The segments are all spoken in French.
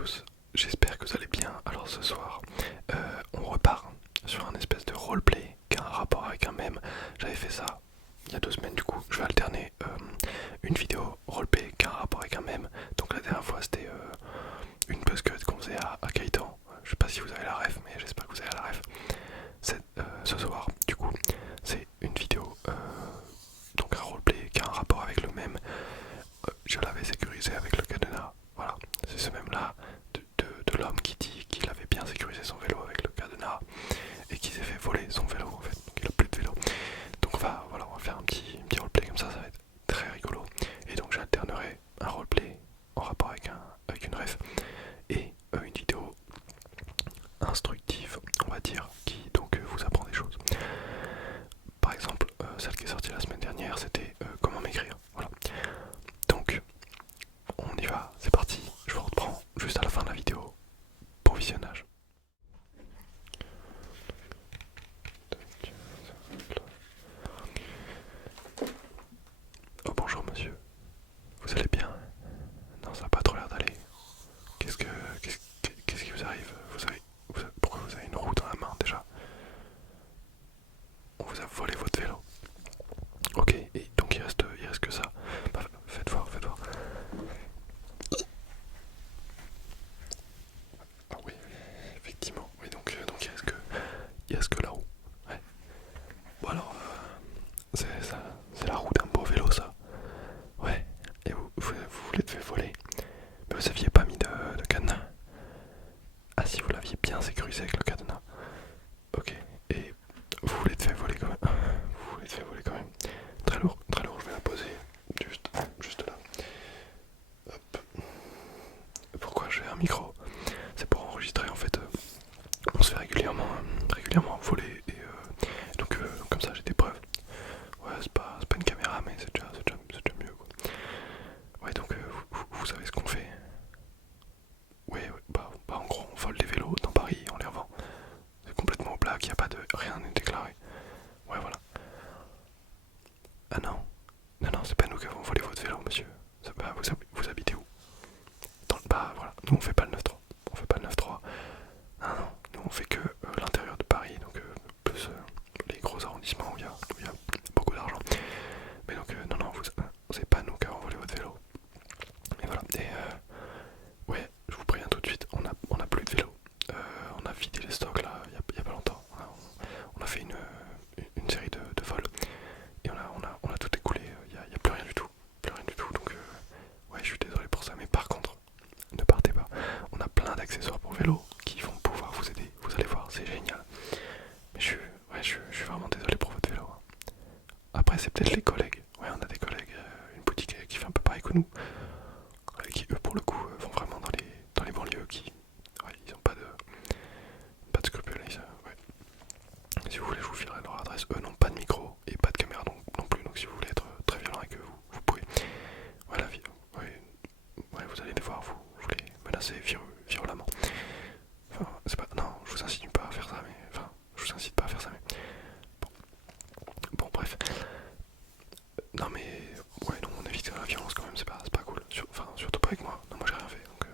tous, j'espère que vous allez bien. Alors ce soir, on repart sur un espèce de roleplay qui a un rapport avec un mème. J'avais fait ça il y a 2 semaines du coup. Je vais alterner une vidéo roleplay qui a un rapport avec un mème. Donc la dernière fois c'était une buzzcut qu'on faisait à Gaëtan. Je sais pas si vous avez la ref, mais j'espère que vous avez la ref. Ce soir, du coup, c'est une vidéo, donc un roleplay qui a un rapport avec le mème. Je l'avais sécurisé avec le cadenas. Voilà, c'est ce même là de l'homme qui dit qu'il avait bien sécurisé son vélo avec le cadenas et qu'il s'est fait voler son vélo en fait, donc il a plus de vélo. Donc voilà, on va faire un petit roleplay comme ça va être très rigolo. Et donc j'alternerai un roleplay en rapport avec une ref et une vidéo instructive, on va dire, qui donc vous apprend des choses. Par exemple, celle qui est sortie la semaine dernière, c'était comment m'écrire. Voilà. Donc on y va, c'est parti. Je vous reprends juste à la fin de la vidéo. Bon visionnage. Oh bonjour monsieur, vous allez bien? Non, ça n'a pas trop l'air d'aller. Qu'est-ce qui vous arrive? Pourquoi vous avez une roue dans la main déjà? On vous a volé votre vélo. Ok, et donc il reste que ça. Bah, faites voir, faites voir. Ah oui, effectivement. Oui, donc il reste que la roue. Ouais. Bon alors, c'est la roue d'un beau vélo ça. Ouais. Et vous l'êtes fait voler. Mais vous aviez pas mis de cadenas. Ah si, vous l'aviez bien sécurisé avec le cadenas. Ok. Et vous l'êtes fait voler quand même. Vous l'êtes fait voler quand même. Très lourd, je vais la poser juste là. Hop. Pourquoi j'ai un micro? C'est pour enregistrer en fait. On se fait régulièrement voler et donc comme ça j'ai des preuves. Ouais, c'est pas une caméra mais c'est déjà mieux quoi. Ouais, donc vous savez ce qu'on fait. Ouais, bah en gros on vole des vélos dans Paris, on les revend. C'est complètement blague, y a pas de rien n'est déclaré. Ouais, voilà. Ah non, c'est pas nous qui avons volé votre vélo monsieur. Bah, vous habitez où? Bah voilà, nous on fait pas le 9-3. On fait pas le 9-3. Non, nous on fait que l'intérieur de Paris, donc plus les gros arrondissements où il y a beaucoup d'argent. Mais donc non, c'est pas nous qui avons volé votre vélo. Et voilà, et ouais, je vous préviens tout de suite, on a plus de vélo. On a vidé les stocks là, il y a pas longtemps. On a fait une série de vols et on a tout écoulé, il y a plus rien du tout. Plus rien du tout, donc ouais, je suis désolé pour ça, mais par contre, ne partez pas. On a plein d'accessoires pour vélo qui vont pouvoir vous aider. Vous allez voir, c'est génial. Mais je suis vraiment désolé pour votre vélo. Après, c'est peut-être les collègues. Ouais, on a des collègues, une boutique qui fait un peu pareil que nous, qui eux pour le coup vont vraiment dans les banlieues, qui ouais, ils ont pas de scrupules. Ouais. Si vous voulez, je vous filerai leur adresse. Eux n'ont pas de micro et pas de caméra non plus. Donc si vous voulez être très violent avec eux, vous pouvez. Voilà, ouais, vous allez les voir, vous les menacez violemment. Enfin, c'est pas. Non, je vous incite pas à faire ça, mais. Enfin, je vous incite pas à faire ça, mais. Bon, bref. Non, mais. Ouais, non, on évite la violence quand même, c'est pas cool. Enfin, surtout pas avec moi. Non, moi j'ai rien fait, donc.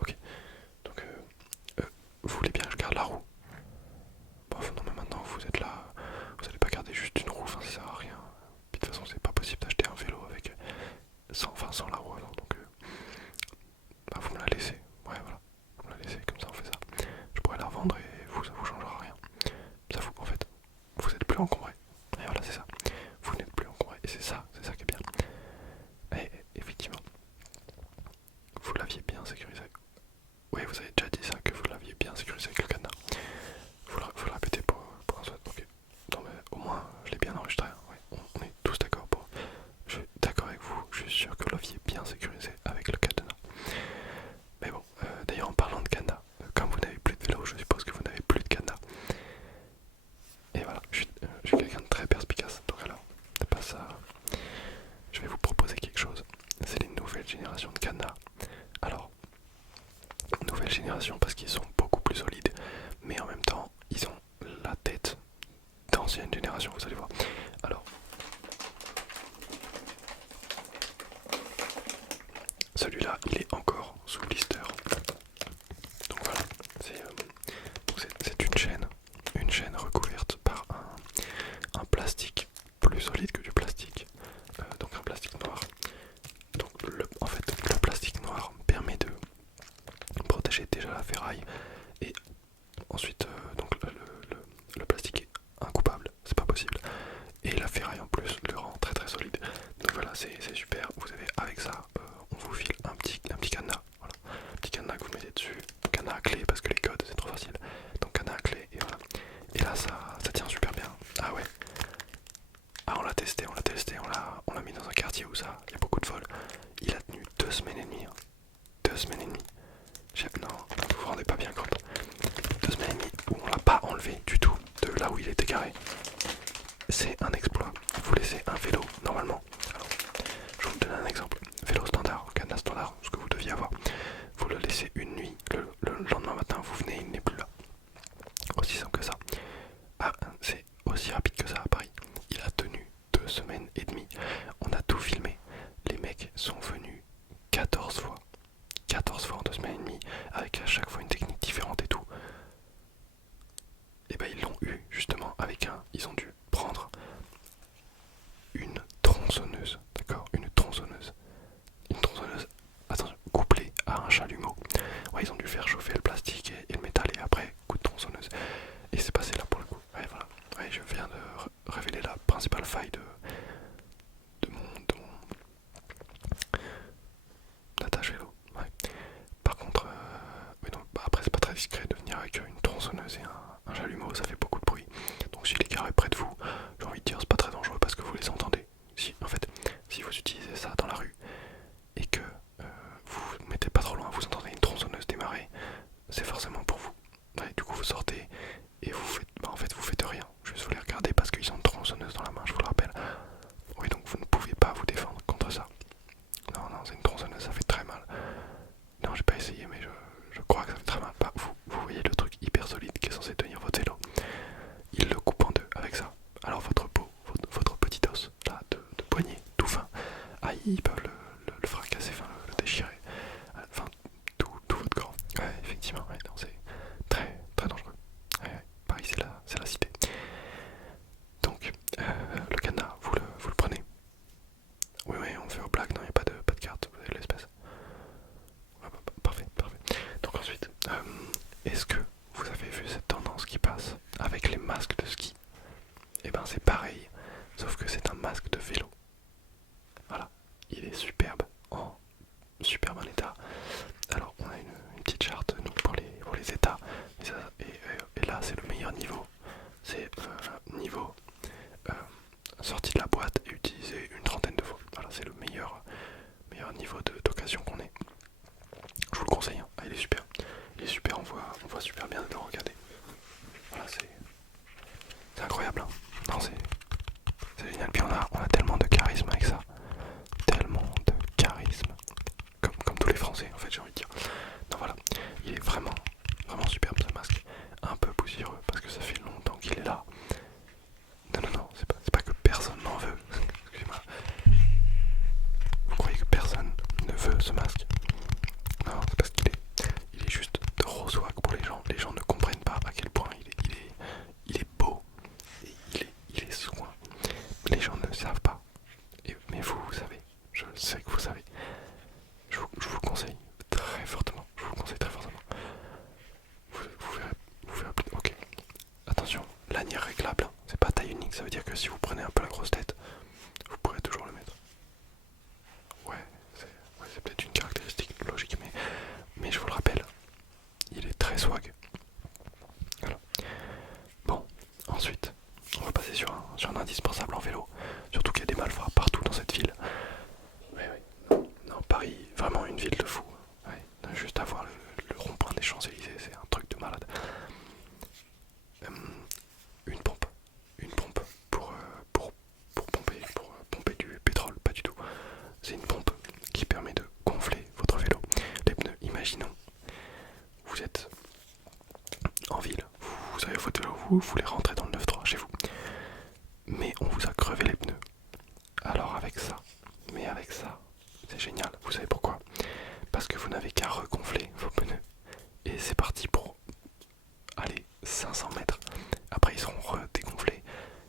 Ok. Donc, vous voulez bien que je garde la roue? Bon, non, mais maintenant vous êtes là, vous allez pas garder juste une roue, enfin ça sert à rien. Puis de toute façon, c'est pas possible d'acheter un vélo avec. Sans la roue avant, donc. Bah, vous me la laissez. Ouais, voilà. Vous me la laissez, comme ça on fait ça. Je pourrais la revendre et ça vous changera rien. En fait, vous êtes plus encombré. Et voilà, c'est ça. Vous n'êtes plus encombré. Et c'est ça qui est bien. Et effectivement, vous l'aviez bien sécurisé. Oui, vous avez déjà dit ça, que vous l'aviez bien sécurisé avec le cadenas. Vous le répétez pour un souhait. Ok. Non, mais au moins, je l'ai bien enregistré. Hein. Ouais, on est tous d'accord pour. Je suis d'accord avec vous. Je suis sûr que vous l'aviez bien sécurisé avec le cadenas. Mais bon, d'ailleurs, en parlant de cadenas, comme vous n'avez plus de vélo, je suppose que vous n'avez plus de cadenas. Et voilà, je suis quelqu'un de très perspicace. Donc alors, c'est pas ça. Je vais vous proposer quelque chose. C'est les nouvelles générations de cadenas. Alors, nouvelle génération parce qu'ils sont beaucoup plus solides, mais en même temps, ils ont la tête d'ancienne génération, vous allez voir. Alors, celui-là, il est encore sous blister. testé, on l'a mis dans un quartier où ça, il y a beaucoup de vols. Il a tenu 2 semaines et demie. 2 semaines et demie. Non, vous vous rendez pas bien compte. 2 semaines et demie où on l'a pas enlevé du tout de là où il était garé. C'est un exploit. Vous laissez un vélo normalement. Alors, je vais vous donner un exemple. Vélo standard, cadenas standard, ce que vous deviez avoir. Vous le laissez une nuit, le lendemain matin vous venez, il n'est plus là. Aussi simple que ça. Ah, c'est aussi rapide que ça à Paris. Il a tenu 2 semaines et demie. On a tout filmé. Les mecs sont venus 14 fois. 14 fois en 2 semaines et demie, avec à chaque fois une technique différente et tout. Et bah ils l'ont eu justement avec ils ont dû prendre une tronçonneuse, d'accord, une tronçonneuse, attention, couplée à un chalumeau. Ouais, ils ont dû faire chauffer le plastique et le métal et après coup de tronçonneuse. Et c'est passé là pour le coup. Ouais, voilà. Ouais, je viens de révéler la principale faille de mon attache vélo. Ouais. Par contre, oui, non, bah après c'est pas très discret de venir avec une tronçonneuse et un chalumeau, ça fait beaucoup de bruit. Donc s'il est garé près de vous, j'ai envie de dire c'est pas très dangereux parce que vous les entendez. Si, en fait, si vous utilisez ça dans la rue et que vous mettez pas trop loin, vous entendez une tronçonneuse démarrer, c'est forcément pour vous. Ouais, du coup vous sortez et vous faites, bah en fait vous faites rien, juste vous les regardez parce qu'ils ont une tronçonneuse dans la main, je vous le rappelle. Oui, donc vous ne pouvez pas vous défendre contre ça. Non, non, c'est une tronçonneuse, ça fait très mal. Non, j'ai pas essayé, mais je crois que ça fait très mal. Bah, vous voyez le truc hyper solide qui est censé tenir votre vélo. Il le coupe en deux avec ça. Alors votre peau, votre petit os là de poignet, tout fin, ah ils peuvent le fracasser, enfin le déchirer. Enfin tout votre corps. Ouais, effectivement, ouais, non, c'est très très dangereux. Ouais, ouais. Paris c'est la cité. Donc le cadenas, vous le prenez. Oui, oui, on fait au blague, non, il n'y a pas de carte, vous avez l'espèce. Ouais, bah, parfait, parfait. Donc ensuite, est-ce que vous avez vu cette tendance qui passe avec les masques de ski? Et ben c'est pareil, sauf que c'est un masque de vélo. Voilà, il est superbe, en super bon état. Alors on a une petite charte nous pour les états, et là c'est le meilleur niveau. C'est niveau sorti de la boîte et utilisé une trentaine de fois. Voilà, c'est le meilleur niveau d'occasion qu'on ait. Je vous le conseille, hein. Ah, il est super. Il est super, on voit super bien dedans, regardez. Voilà, c'est incroyable. Hein. Non, c'est génial. Puis on a tellement de charisme avec ça. Tellement de charisme. Comme tous les Français, en fait, j'ai envie de dire. Non, voilà. Il est vraiment, vraiment superbe ce masque. Un peu poussiéreux parce que ça fait longtemps qu'il est là. Non, non, non, c'est pas que personne n'en veut. Excusez-moi. Vous croyez que personne ne veut ce masque? Non, c'est parce il est juste trop swag pour les gens. Les gens ne comprennent pas à quel point il est beau et il est soin. Les gens ne savent pas. Mais vous savez. Je sais que vous savez. Je vous le conseille très fortement. Je vous le conseille très fortement. Vous verrez plus. Ok. Attention, lanière réglable. C'est pas taille unique. Ça veut dire que si vous prenez un peu la grosse tête, vous pourrez toujours le mettre. Ouais, c'est peut-être une caractéristique logique, mais je vous le rappelle, il est très swag. Voilà. Bon, ensuite, on va passer sur un indispensable en vélo. Surtout qu'il y a des malfrats partout dans cette ville. Ouais, ouais. Non, Paris, vraiment une ville de fou. Ouais, juste à voir le rond-point des Champs-Élysées, c'est un truc de malade. Une pompe. Une pompe pour pomper du pétrole, pas du tout. C'est une pompe qui permet de gonfler votre vélo. Les pneus, imaginons, vous êtes en ville, vous avez votre vélo, vous voulez rentrer dans le 9-3 chez vous, mais on vous a crevé les pneus. Alors avec ça, c'est génial. Vous savez pourquoi? Parce que vous n'avez qu'à regonfler vos pneus. Et c'est parti pour, allez, 500 mètres. Après ils seront redégonflés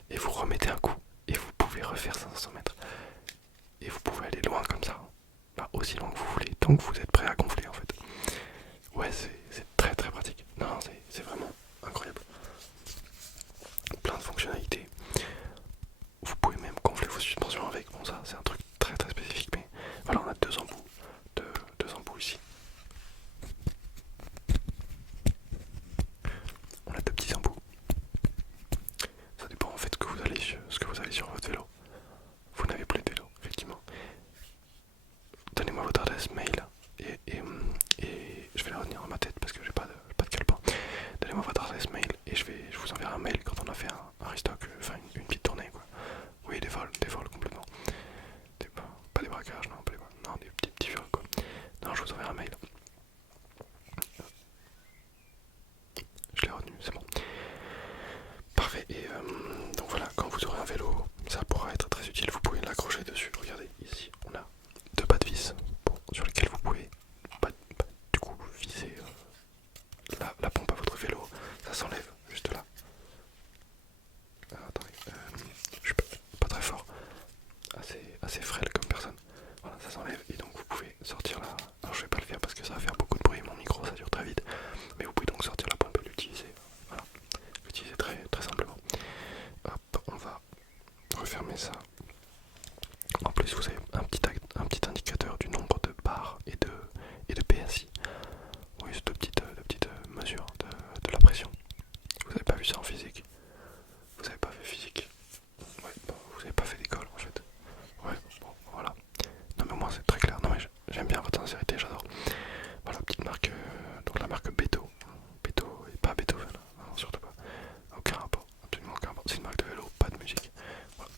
et vous remettez un coup et vous pouvez refaire 500 mètres. Et vous pouvez aller loin comme ça. Bah, aussi loin que vous voulez, tant que vous êtes prêt à gonfler en fait. Ouais, c'est très très pratique. Non, c'est vraiment incroyable. Plein de fonctionnalités. Vous pouvez même gonfler vos suspensions avec. Bon, ça c'est un truc très très spécifique, mais voilà, on a deux embouts. Deux embouts ici. On a deux petits embouts. Ça dépend en fait ce que vous avez sur votre vélo. braquage, non, non, des petits jeux quoi. Non, je vous enverrai un mail. Je l'ai retenu, c'est bon. Parfait, et donc voilà, quand vous aurez un vélo, ça pourra être très utile, vous pouvez l'accrocher dessus. Regardez, ici, on a deux bas de vis sur lesquels vous pouvez du coup viser la pompe à votre vélo. Ça s'enlève juste là. Attendez, je suis pas très fort, assez frêle comme personne. Voilà, ça s'enlève et donc vous pouvez sortir la... Alors je vais pas le faire parce que ça va faire beaucoup de bruit, mon micro ça dure très vite. Mais vous pouvez donc sortir la pompe et l'utiliser. Voilà, l'utiliser très simplement. Hop, on va refermer ça. En plus vous avez un petit indicateur du nombre de barres et de PSI. Oui, c'est de petites mesures de la pression. Vous avez pas vu ça en physique? Vous avez pas fait physique? Ouais, bon, vous avez pas fait d'école en fait. Ouais, bon, voilà. Non mais moi c'est très clair. Non mais j'aime bien votre sincérité, j'adore. Voilà, petite marque, donc la marque Beto. Beto et pas Beethoven, non, surtout pas. Aucun rapport, absolument aucun rapport. C'est une marque de vélo, pas de musique. Voilà.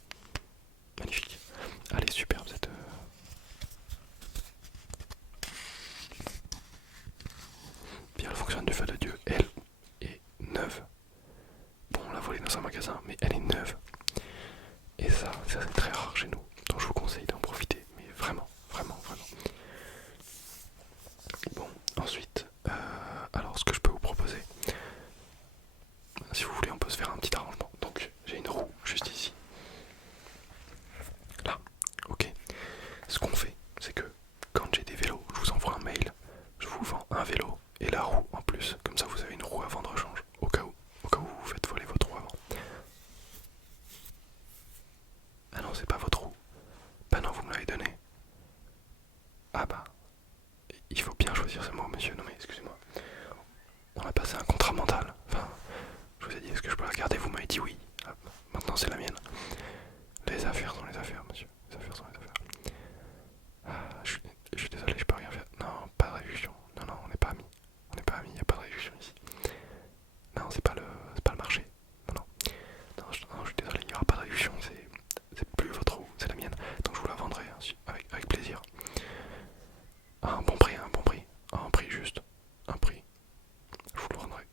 Magnifique. Allez, super, vous êtes... Bien, elle fonctionne du feu de Dieu. Elle est neuve. Bon, on l'a volée dans un magasin, mais elle est neuve. Et ça c'est très rare chez nous. Donc je vous conseille d'en profiter. Mais vraiment, vraiment, vraiment. Bon, ensuite, alors ce que je peux vous proposer, si vous voulez, on peut se faire un petit arrangement. Donc j'ai une roue juste ici. Là, ok. Ce qu'on fait, c'est que quand j'ai des vélos, je vous envoie un mail, je vous vends un vélo et la roue en plus. Comme ça vous avez une roue avant de rechange, au cas où vous faites voler votre roue avant. Ah non, c'est pas votre roue. Bah non, vous me l'avez donné. Ah bah, il faut bien choisir ce mot, monsieur. Non mais excusez-moi. On a passé un contrat mental. Enfin, je vous ai dit, est-ce que je peux la garder? Vous m'avez dit oui. Hop, maintenant c'est la mienne. Les affaires sont les affaires, monsieur. Les affaires sont les affaires. Ah, je suis désolé, je peux rien faire. Non, pas de réduction. Non, non, on n'est pas amis. On n'est pas amis, il n'y a pas de réduction ici. Non, c'est pas le marché. Non, non. Non, je suis désolé, il n'y aura pas de réduction. C'est plus votre roue, c'est la mienne. Donc je vous la vendrai hein, avec plaisir. Un bon prix, un bon prix. Un prix juste. Un prix. Je vous le vendrai.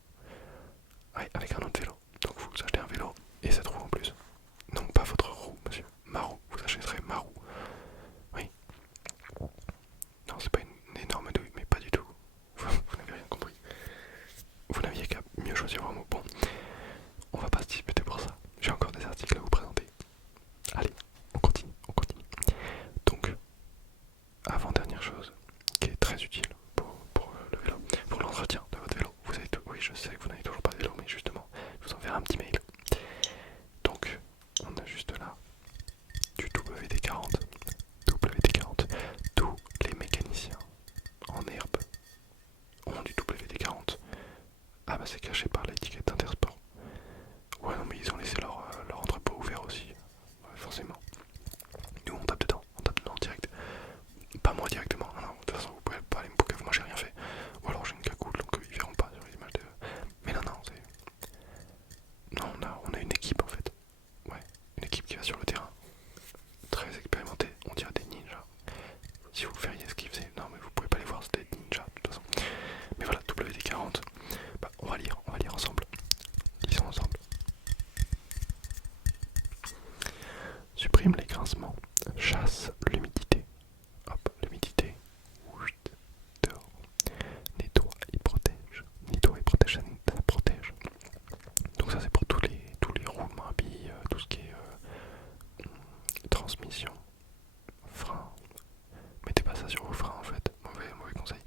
Ouais, avec un autre vélo. Donc vous achetez un vélo et cette roue en plus. Non, pas votre roue, monsieur. Ma roue. Vous achèterez ma roue. Oui. Non, c'est pas une énorme douille, mais pas du tout. Vous n'avez rien compris. Vous n'aviez qu'à mieux choisir vos mots. Bon, on va pas se disputer pour ça. J'ai encore des articles à vous présenter. Allez, on continue, on continue. Donc, avant-dernière chose, qui est très utile pour le vélo, pour l'entretien de votre vélo. Vous avez tout, oui, je sais que vous n'avez toujours pas de vélo, mais justement, je vous enverrai un petit mail. Donc, on a juste là du WD-40. WD-40. Tous les mécaniciens en herbe ont du WD-40. Ah bah c'est caché par l'étiquette Intersport. Ouais non mais ils ont laissé leur entrepôt ouvert aussi. Ouais, forcément. Nous on tape dedans direct. Pas moi directement, non, non, de toute façon vous pouvez pas aller me bouquer, moi j'ai rien fait. Ou alors j'ai une cagoule donc ils verront pas sur les images de... Mais non, non, c'est... Non, on a une équipe en fait. Ouais, une équipe qui va sur le terrain. Très expérimentée, on dirait des ninjas. Si vous verriez ce qu'ils faisaient, non mais vous pouvez pas les voir, c'était des ninjas de toute façon. Mais voilà, WD-40, bah, on va lire ensemble. Lisons ensemble. Supprime les grincements, chasse l'humidité. Hop, l'humidité. Dehors. Nettoie et protège. Nettoie et protège, ça protège. Donc ça c'est pour tous les roulements à billes, tout ce qui est transmission, frein. Mettez pas ça sur vos freins en fait, mauvais conseil.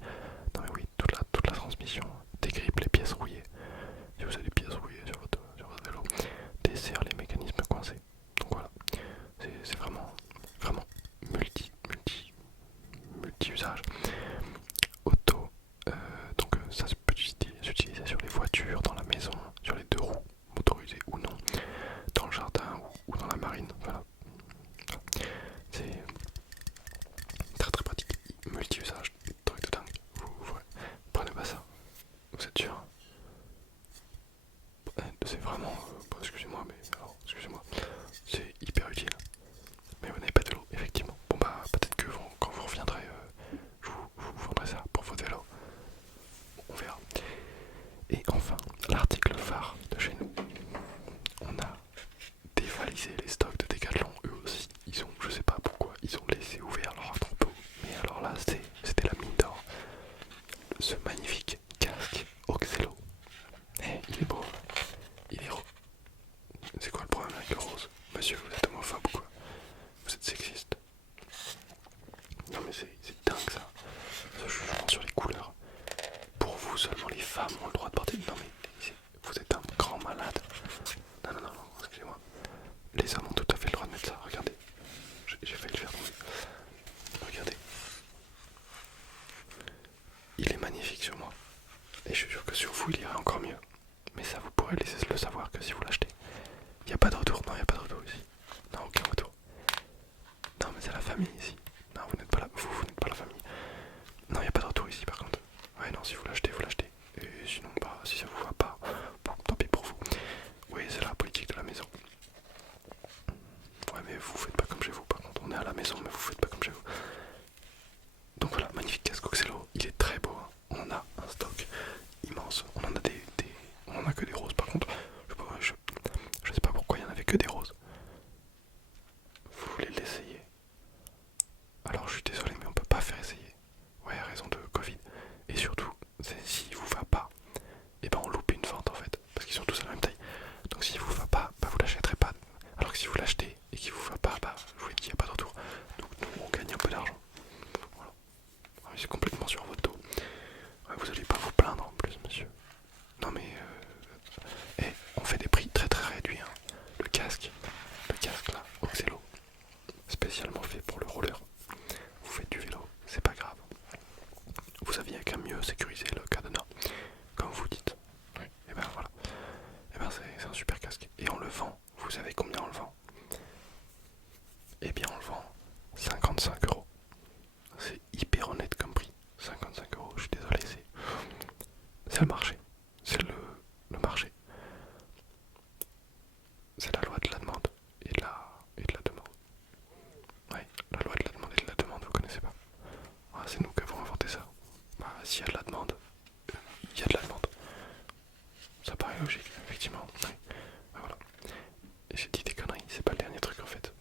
Non mais oui, toute la transmission, dégrippe les pièces rouillées. Si vous avez des pièces rouillées sur votre vélo, desserre les mécanismes coincés. Donc voilà, c'est vraiment multi-usage. Auto, donc ça peut s'utiliser sur les voitures, dans la maison, sur les deux roues, motorisées ou non, dans le jardin ou dans la marine. Voilà. famille ici. Non, vous n'êtes pas là, vous n'êtes pas la famille. Non, il n'y a pas de retour ici par contre. Ouais, non, si vous l'achetez, vous l'achetez. Et sinon, bah, si ça vous va pas, bon, tant pis pour vous. Oui, c'est la politique de la maison. Ouais, mais vous faites pas comme chez vous. Par contre, on est à la maison, mais vous faites pas comme chez vous. Donc voilà, magnifique casque Oxelo. Il est très beau. Hein. On en a un stock immense. On en a on en a que des roses. Par contre, je sais pas pourquoi il y en avait que des roses. Vous voulez l'essayer? Alors je suis désolé, mais on peut pas faire essayer. Ouais, raison de Covid. Et surtout, s'il vous va pas, et ben on loupe une vente en fait. Parce qu'ils sont tous à la même taille. Donc s'il vous va pas, bah vous l'achèterez pas. Alors que si vous l'achetez et qu'il vous va pas, bah je vous l'ai dit, il n'y a pas de retour. Donc nous on gagne un peu d'argent. Voilà. Ouais, c'est complètement sur votre dos. Ouais, vous allez pas vous plaindre en plus, monsieur. Non mais on fait des prix très très réduits. Hein. Le casque là, Oxelo, spécialement fait pour le roller. Vous faites du vélo, c'est pas grave. Vous aviez qu'à mieux sécuriser le cadenas, comme vous dites. Oui. Et ben voilà. Et ben c'est un super casque. Et on le vend. Vous savez combien on le vend? Eh bien on le vend 55 €. C'est hyper honnête comme prix. 55 €, je suis désolé, c'est le marché. C'est le marché. C'est la loi de la demande et de la demande. Oui, la loi de la demande et de la demande, vous connaissez pas. Ah, c'est nous qui avons inventé ça. Bah, s'il y a de la demande, il y a de la demande. Ça paraît logique, effectivement. Oui. Bah, voilà. Et j'ai dit des conneries, c'est pas le dernier truc en fait.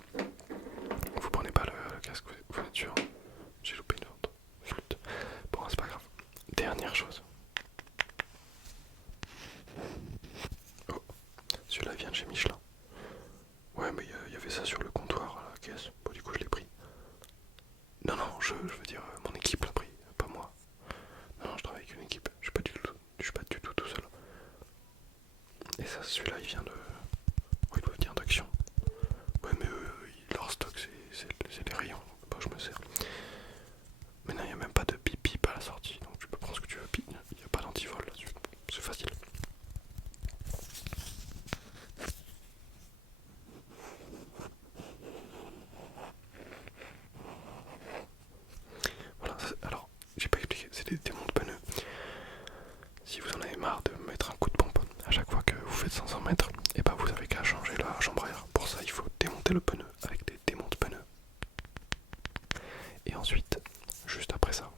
Vous prenez pas le casque, vous êtes sûr? J'ai loupé une vente. Flûte. Bon, c'est pas grave. Dernière chose. Oh, celui-là vient de chez Michelin. Ouais, mais il y avait ça sur le comptoir à la caisse. Bon, du coup, je l'ai pris. Non, non, je veux dire, mon équipe l'a pris, pas moi. Non, non, je travaille avec une équipe. Je suis pas du tout tout seul. Et ça, celui-là, il vient de. Oh, il doit venir d'Action. Ouais, mais leur stock, c'est les rayons. Bon, je me sers. Mais non, il n'y a même pas de bip bip à la sortie. Donc, tu peux prendre ce que tu veux. Il n'y a pas d'antivol là-dessus. C'est facile. Voilà, alors, j'ai pas expliqué. C'est des démontes pneus. Si vous en avez marre de mettre un coup de pompe à chaque fois que vous faites 500 mètres, et bah vous avez qu'à changer la chambre à air. Pour ça, il faut démonter le pneu avec des démontes pneus. Et ensuite, juste après ça,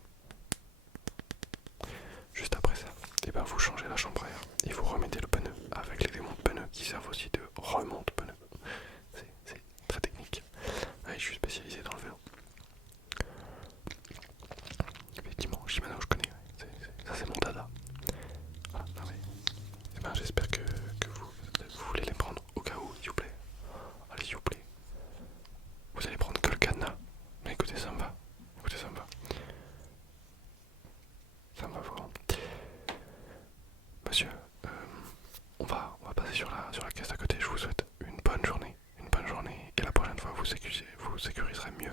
et ben vous changez la chambre à air et vous remettez le pneu avec les démontes pneus qui servent aussi de remonte pneu. C'est très technique. Ouais, je suis spécialisé dans le vélo. Effectivement, Shimano, je connais. Ça, c'est mon dada. Voilà, non mais, eh ben, j'espère que vous voulez les prendre au cas où, s'il vous plaît. Allez, s'il vous plaît. Vous allez prendre que le cadenas. Mais écoutez, ça me va. Écoutez, ça me va. Ça me va vraiment. Monsieur, on va passer sur la caisse à côté. Je vous souhaite une bonne journée. Et la prochaine fois, vous sécuriserez mieux